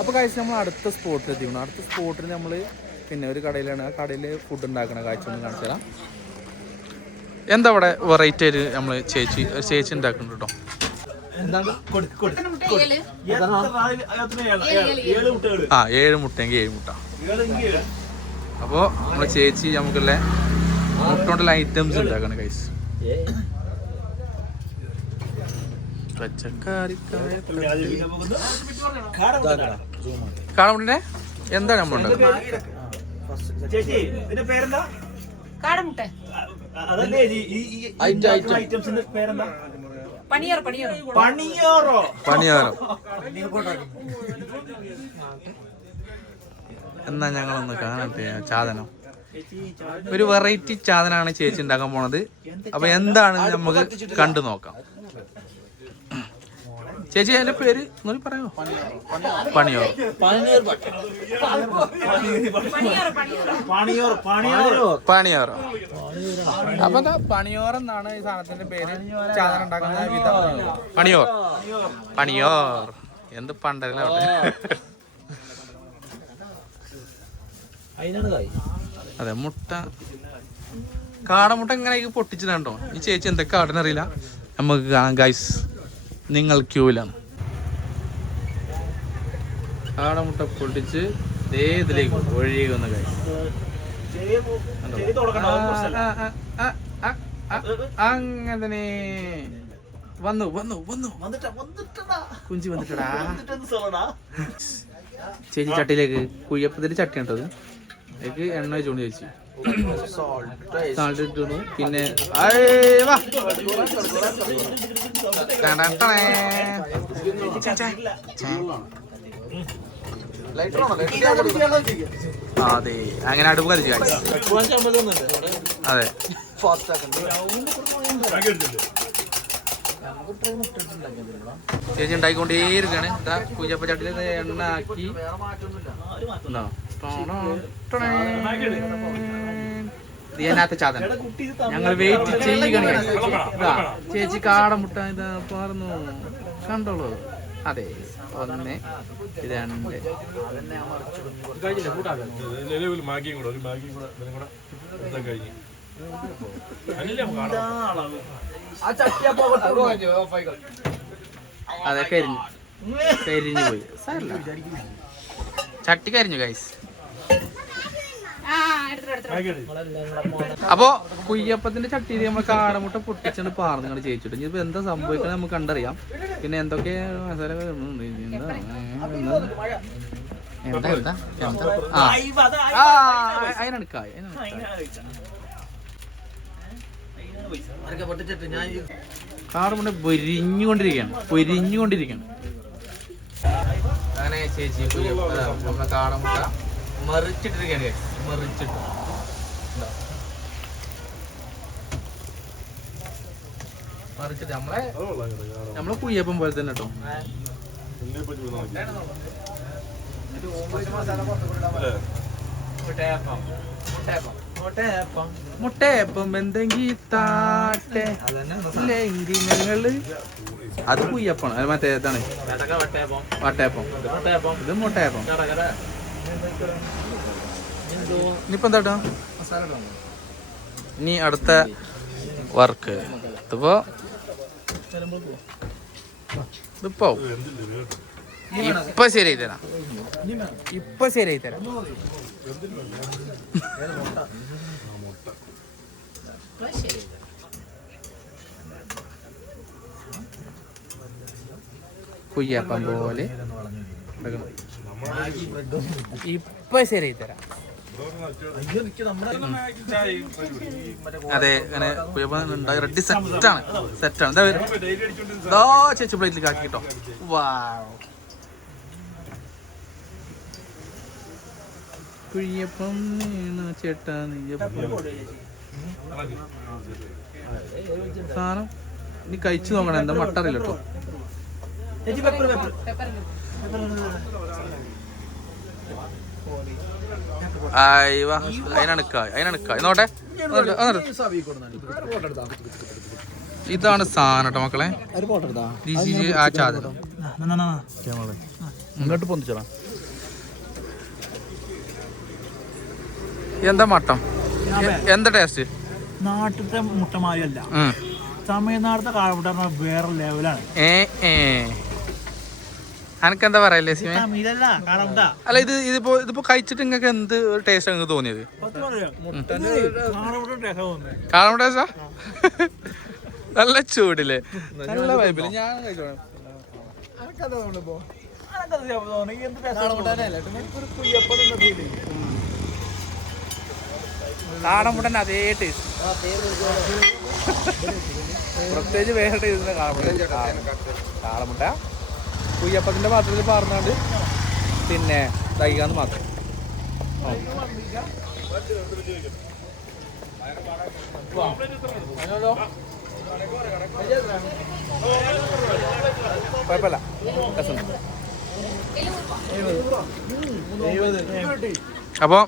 അപ്പോൾ കഴിച്ച് നമ്മൾ അടുത്ത സ്പോട്ടിലെത്തിക്കണം. അടുത്ത സ്പോട്ടിൽ നമ്മൾ പിന്നെ ഒരു കടയിലാണ്. ആ കടയിൽ ഫുഡ് ഉണ്ടാക്കണ കാഴ്ച ഒന്ന് കാണിച്ചു തരാം. എന്താ അവിടെ വെറൈറ്റി ആയിട്ട് നമ്മൾ ചേച്ചി ഉണ്ടാക്കുന്നുണ്ട് കേട്ടോ. എന്താണ് 7 മുട്ടയെങ്കിൽ 7 മുട്ട. അപ്പോൾ നമ്മളെ ചേച്ചി നമുക്കുള്ള മുട്ട കൊണ്ടുള്ള ഐറ്റംസ് ഉണ്ടാക്കണം ഗൈസ്. കാടമുട്ടേ എന്താണ് നമ്മൾ പണിയാറോ? എന്നാ ഞങ്ങളൊന്ന് കാണട്ടെ ചാതനം. ഒരു വെറൈറ്റി ചാതനാണ് ചേച്ചി ഉണ്ടാക്കാൻ പോണത്. അപ്പൊ എന്താണ് നമുക്ക് കണ്ടു നോക്കാം. ചേച്ചി അതിന്റെ പേര് ഒന്നും പറയോ? പണിയോറോ. അപ്പൊ എന്താ പണിയോർ എന്നാണ് ഈ സാധനത്തിന്റെ പേര്. ചാതന ഉണ്ടാക്കുന്ന വിധം പണിയോർ. എന്ത് പണ്ടല്ലേ. അതെ മുട്ട കാടമുട്ട എങ്ങനെ പൊട്ടിച്ചതാണ്ടോ ഈ ചേച്ചി. എന്തൊക്കെ ആടനറിയില്ല. നമുക്ക് കാണാം ഗൈസ്. നിങ്ങൾ ക്യൂവിലാണ്. കാടമുട്ട പൊട്ടിച്ച് ഇതിലേക്ക് ഒഴുകുന്ന ഗൈസ്. അങ്ങനെ വന്നു കുഞ്ചി വന്നിട്ടടാ. ചേച്ചി ചട്ടിയിലേക്ക് കുയ്യപ്പത്തിന്റെ ചട്ടി ഉണ്ടത്. അതിലേക്ക് എണ്ണ വെച്ചോണ്ട് ചേച്ചി സാൾട്ട് ഇട്ടു. പിന്നെ അതെ അങ്ങനെ അടുപ്പ് കത്തിച്ചു. അതെ ചേച്ചി ഉണ്ടാക്കിക്കൊണ്ടേയിരിക്കാണ്. കുയ്യപ്പ ചട്ടിയിൽ എണ്ണ ആക്കി ഇതിനകത്ത് ചാതന ഞങ്ങൾ വെയിറ്റ് ചെയ്യുകയാണ്. ചേച്ചി കാടമുട്ട ഇതാ പറഞ്ഞു കണ്ടോളൂ. അതെ 1 2 അതെ കരിഞ്ഞു പോയി. ചട്ടി കരിഞ്ഞു ഗൈസ്. അപ്പൊ കുയ്യപ്പത്തിന്റെ ചട്ടിയിൽ നമ്മൾ കാടമുട്ട പൊട്ടിച്ചാണ് പാർന്നു ചേച്ചിട്ട്. ഇനിയിപ്പോ എന്താ സംഭവിക്കുന്നത് നമുക്ക് കണ്ടറിയാം. പിന്നെ എന്തൊക്കെ മസാല അതിനടുക്കായി. കാടമുട്ട പൊരിഞ്ഞുകൊണ്ടിരിക്കുകയാണ്. അങ്ങനെ ചേച്ചി നമ്മളെ കാടമുട്ട മറിച്ചിട്ടിരിക്കുകയാണ്. മറിച്ചിട്ട് നമ്മളെ കുയ്യപ്പം പോലെ തന്നെ കേട്ടോ. മുട്ടയപ്പം എന്തെങ്കിലും താട്ടെ അല്ലെങ്കിൽ ഞങ്ങള് അത് കുയ്യപ്പാണ്. അത് മറ്റേ ഇതാണ് വട്ടയപ്പം. ഇത് മുട്ടയപ്പം. ഇനിയിപ്പോ എന്താ ഇനി അടുത്ത വർക്ക്. ഇതിപ്പോ ശരിയായി തരാം. കുയ്യപ്പം പോലെ ഇപ്പൊ ശരിയായി തരാം. അതെ അങ്ങനെ കുയ്യപ്പം ഉണ്ടാക്കി റെഡി സെറ്റാണ്. ചേച്ചി പ്ലേറ്റിലേക്ക് ആക്കി കേട്ടോ. കുയ്യപ്പം ചേട്ടാ സാധനം ഇനി കഴിച്ചു നോക്കണം. എന്താ മട്ട അറിയില്ല കേട്ടോ. അതിനടുക്ക നോട്ടെ. ഇതാണ് സാധനം കേട്ടോ മക്കളെ. ആ ചാതനം ഇങ്ങോട്ട് പൊന്തിച്ചോളാം. എന്താ മട്ടം? എന്താ ടേസ്റ്റ്? നാട്ടിലത്തെ മുട്ടമാരിയല്ല, തമിഴ്നാട്ടിലത്തെ കാളമുട്ട വേറെ ലെവലാണ്. അനക്കെന്താ പറയല്ലേ സിമേ? തമിഴല്ല കാളമുട്ട. അല്ല ഇതിപ്പോ കഴിച്ചിട്ട് നിങ്ങൾക്ക് എന്ത് ടേസ്റ്റ് നിങ്ങൾക്ക് തോന്നിയത്? കാളമുട്ട ടേസ്റ്റാ? നല്ല ചൂടില്ലേ, നല്ല വൈബില്. ഞാൻ കഴിച്ചോളാം. കാടമുട്ടൻ അതേ ടേസ്റ്റ്, പ്രത്യേകിച്ച് വേറെ ടേസ്റ്റ്. കാളമുട്ട കുയ്യപ്പത്തിന്റെ പാത്രത്തിൽ പാർന്നാണ്ട് പിന്നെ തൈകാന്ന് മാത്രം. കുഴപ്പമില്ല, അപ്പോൾ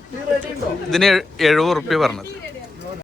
ഇതിന് 70 റുപ്യ പറഞ്ഞത്.